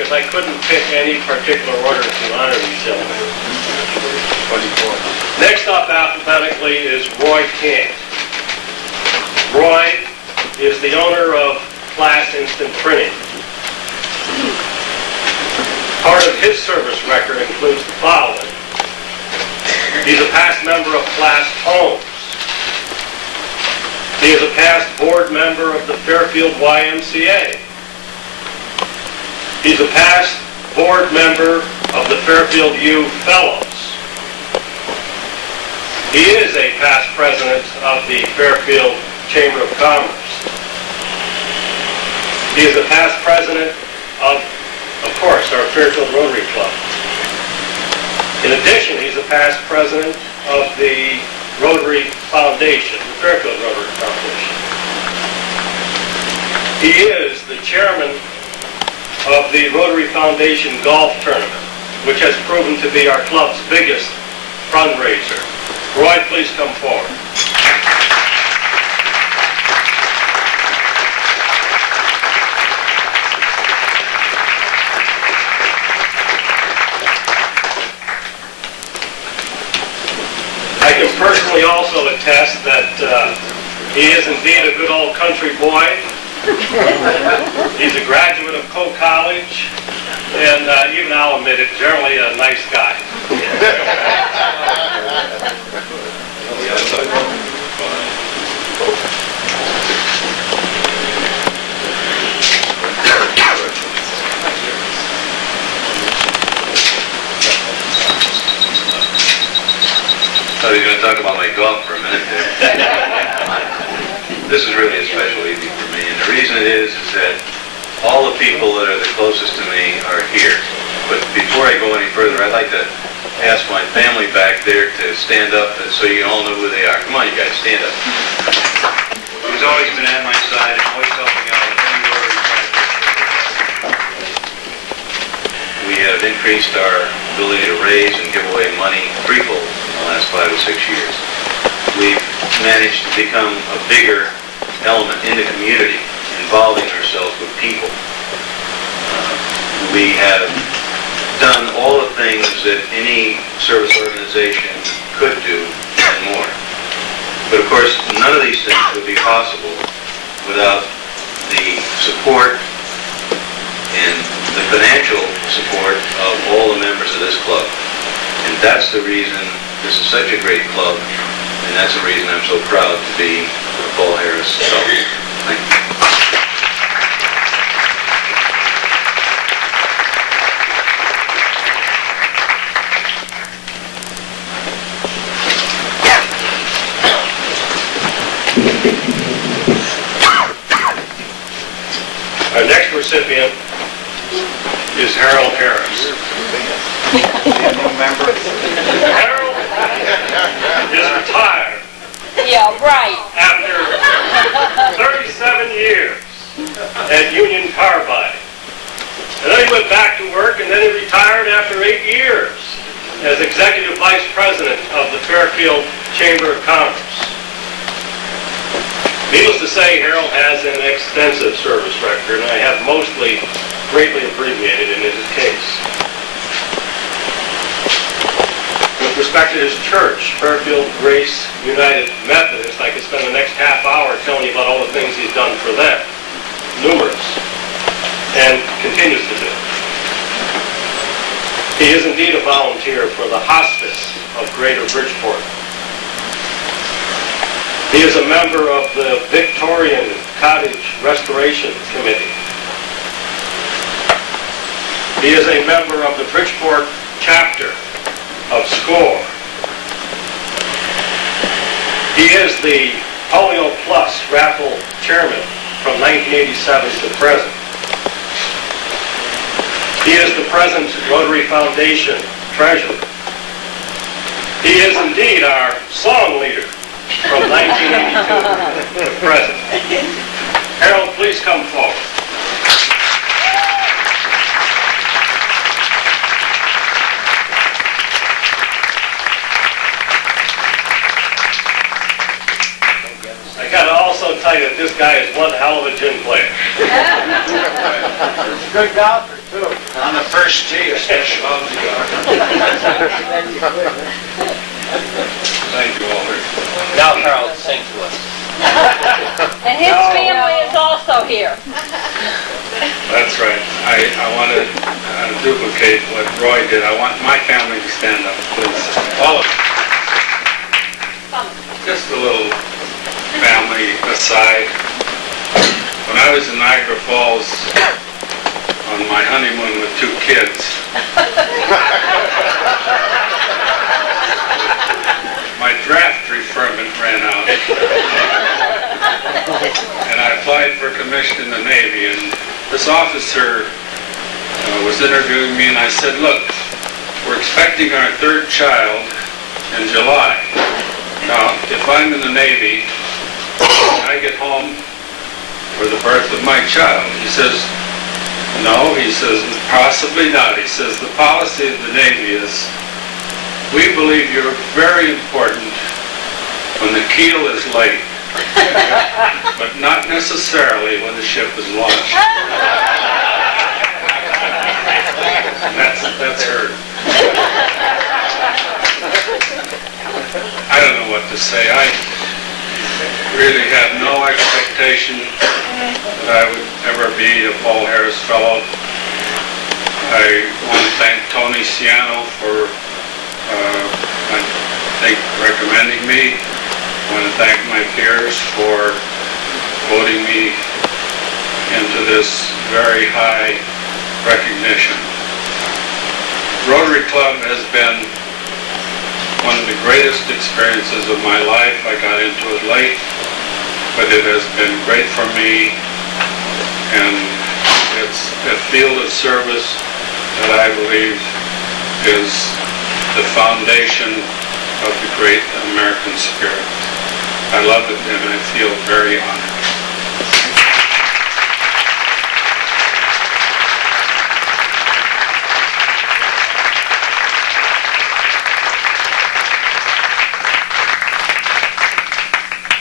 because I couldn't pick any particular order to honor these gentlemen. 24. Next up alphabetically is Roy King. Roy is the owner of Class Instant Printing. Part of his service record includes the following. He's a past member of Class Homes. He is a past board member of the Fairfield YMCA. He's a past board member of the Fairfield U Fellows. He is a past president of the Fairfield Chamber of Commerce. He is a past president of course, our Fairfield Rotary Club. In addition, he's a past president of the Rotary Foundation, the Fairfield Rotary Foundation. He is the chairman of the Rotary Foundation Golf Tournament, which has proven to be our club's biggest fundraiser. Roy, please come forward. I can personally also attest that he is indeed a good old country boy. He's a graduate of Coe College, and even I'll admit it, generally a nice guy. I was going to talk about my golf for a minute there. This is really a special evening for me, and the reason it is that all the people that are the closest to me are here. But before I go any further, I'd like to ask my family back there to stand up so you all know who they are. Come on, you guys, stand up. Who's always been at my side and always helping out with any Rotary project. We have increased our ability to raise and give away money threefold in the last 5 or 6 years. We've managed to become a bigger element in the community, involving ourselves with people. We have done all the things that any service organization could do and more. But of course, none of these things would be possible without the support and the financial support of all the members of this club. And that's the reason this is such a great club, and that's the reason I'm so proud to be a Paul Harris Fellow. Thank you. Our next recipient is Harold Harris. Harold is retired. Yeah, right. After 37 years at Union Carbide. And then he went back to work, and then he retired after 8 years as Executive Vice President of the Fairfield Chamber of Commerce. Needless to say, Harold has an extensive service record, and I have mostly greatly abbreviated in his case. With respect to his church, Fairfield Grace United Methodist, I could spend the next half hour telling you about all the things he's done for them. Numerous. And continues to do. He is indeed a volunteer for the Hospice of Greater Bridgeport. He is a member of the Victorian Cottage Restoration Committee. He is a member of the Bridgeport chapter of SCORE. He is the Polio Plus raffle chairman from 1987 to present. He is the present Rotary Foundation treasurer. He is indeed our song leader from 1982 to present. Harold, please come forward. I got to also also tell you that this guy is one hell of a gin player. Good golfer, too. On the first tee, especially. Thank you, Walter. Now Harold, sing to us. And his family is also here. That's right. I want to duplicate what Roy did. I want my family to stand up, please. All of them. Just a little family aside. When I was in Niagara Falls on my honeymoon with 2 kids, my draft preferment ran out. And I applied for a commission in the Navy, and this officer was interviewing me, and I said, look, we're expecting our 3rd child in July. Now, if I'm in the Navy, I get home for the birth of my child. He says, no, he says, possibly not. He says, the policy of the Navy is, we believe you're very important when the keel is laid, but not necessarily when the ship is launched. That's her. I don't know what to say. I really have no expectation that I would ever be a Paul Harris Fellow. I want to thank Tony Ciano for, recommending me. I want to thank my peers for voting me into this very high recognition. Rotary Club has been one of the greatest experiences of my life. I got into it late, but it has been great for me, and it's a field of service that I believe is the foundation of the great American spirit. I love it, and I feel very honored.